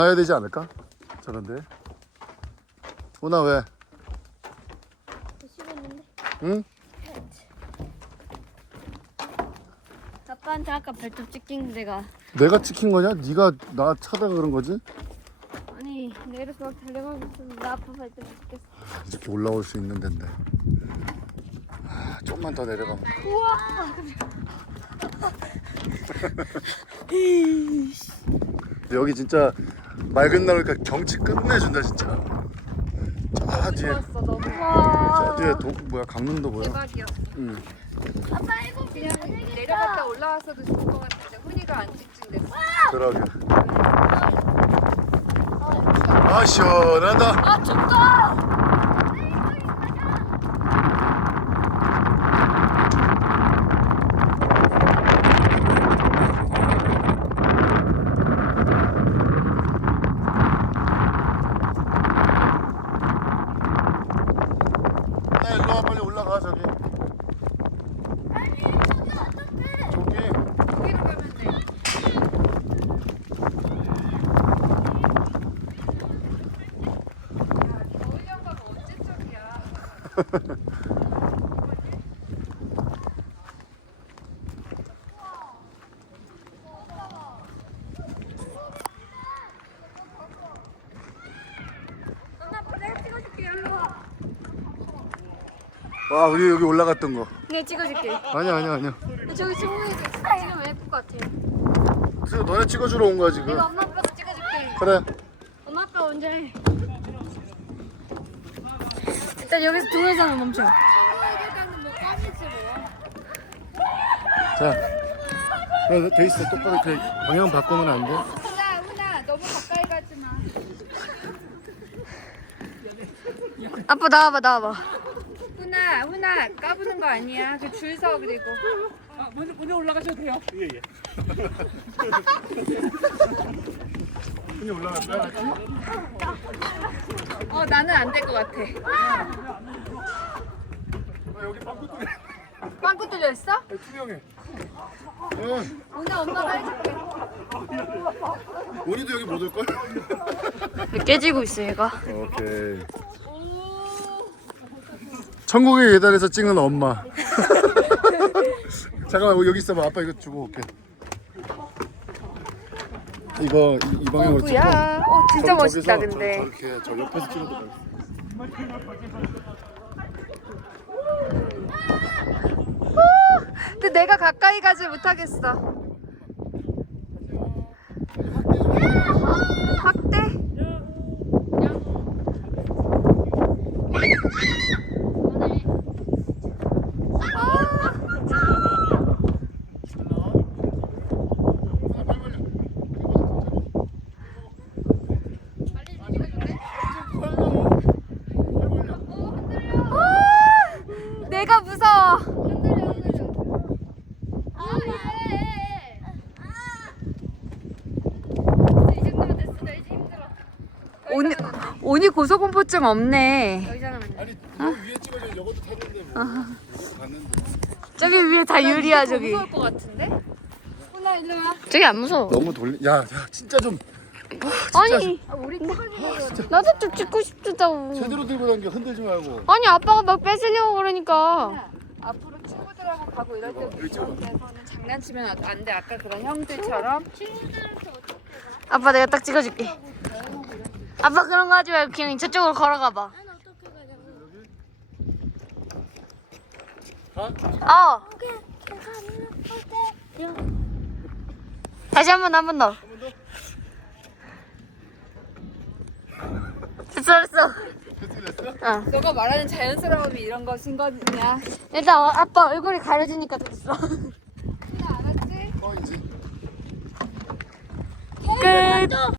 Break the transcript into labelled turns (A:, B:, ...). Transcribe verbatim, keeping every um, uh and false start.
A: 가야 되지 않을까? 저런데. 오나 왜?
B: 식었는데.
A: 응?
B: 아빠한테 아까 발톱 찍힌 데가.
A: 내가 찍힌 거냐? 네가 나 차다가 그런 거지?
B: 아니 내려서 막 달려가고 있었는데 아빠 발톱 찍혔어.
A: 이렇게 올라올 수 있는 데인데. 아, 좀만 더 내려가면.
B: 우와.
A: 여기 진짜 맑은 날 오니까 경치 끝내준다 진짜. 저 뒤에,
B: 좋았어 너무.
A: 저 뒤에 도, 뭐야 강릉도 뭐야?
B: 대박이야.
A: 응.
B: 아빠 이거 그냥 내려갔다 올라와서도 좋을 것 같은데 훈이가 안 찍힌댔어.
A: 그러게. 아 시원하다.
B: 아 춥다.
A: 나 일로 와 빨리 올라가 저기. 저기.
B: 여기로 가면 돼. 겨울연가가 언제 쪽이야? 엄마 내가 찍어줄게. 일로 와.
A: 와 우리 여기 올라갔던 거.
B: 내가 찍어줄게.
A: 아니야 아니야 아니야.
B: 저기 친구들 찍으면 예쁠 것 같아.
A: 그래서 너네 찍어주러 온 거야 지금.
B: 내가 엄마 아빠도 찍어줄게.
A: 그래.
B: 엄마 아빠 언제 해? 일단 여기서 동영상을 멈춰. 친구에게다는 뭐 껌이지 뭐.
A: 자. 그래 돼 있어 똑바로 이렇게 방향 바꾸면 안 돼?
B: 훈아 훈아 너무 가까이 가지 마. 아빠 나와봐 나와봐. 훈아 훈아 까부는 거 아니야. 그 줄 서 그리고.
C: 아, 먼저 먼저 올라가셔도 돼요. 예 예.
A: 흔히 올라갈까요?
B: 어 나는 안 될 것 같아.
A: 아, 여기 빵꾸 뚫려.
B: 빵꾸 뚫려 있어?
A: 투명해. 응.
B: 오늘 엄마가 해줄게.
A: 우리도 여기 못 올걸?
B: 깨지고 있어 얘가.
A: 오케이. 천국의 계단에서 찍는 엄마. 잠깐만 여기 있어봐. 아빠 이거 주고 올게. 이거 이, 이 방향으로 찍고.
B: 뭐야? 어 진짜
A: 저-
B: 멋있다
A: 저기서
B: 근데.
A: 저, 저렇게 저 옆에서 찍어도 돼.
B: 근데 내가 가까이 가지 못하겠어. 확대? 내가 무서워. 오니 오니 고소공포증 없네.
A: 아니 너 위에 찍어줘. 이것도 탔는데 뭐. 이것도 갔는데.
B: 저기 위에 다 유리야 저기.
D: 무서울 것 같은데? 훈아 일로 와.
B: 저기 안 무서워.
A: 너무 돌리. 야, 야 진짜 좀
B: 아니
D: 아, 우리 찍어주는 거.
B: 나도 좀 찍고 싶다고.
A: 제대로 들고 당겨. 흔들지 말고.
B: 아니 아빠가 막 뺏으려고 그러니까.
D: 앞으로 친구들하고 가고 이럴 때
A: 여기 찍어봐.
D: 에서는 장난치면 안 돼. 아까 그런 형들처럼.
B: 아빠 내가 딱 찍어줄게. 아빠 그런 거 하지 말고 그냥 저쪽으로 걸어가 봐. 어. 다시 한 번 한 번 더. 됐어 됐어. 어.
D: 너가 말하는 자연스러움이 이런 것인 거냐?
B: 일단 어, 아빠 얼굴이 가려지니까 됐어.
D: 훈아 알았지?
A: 어 이제.
B: 끝.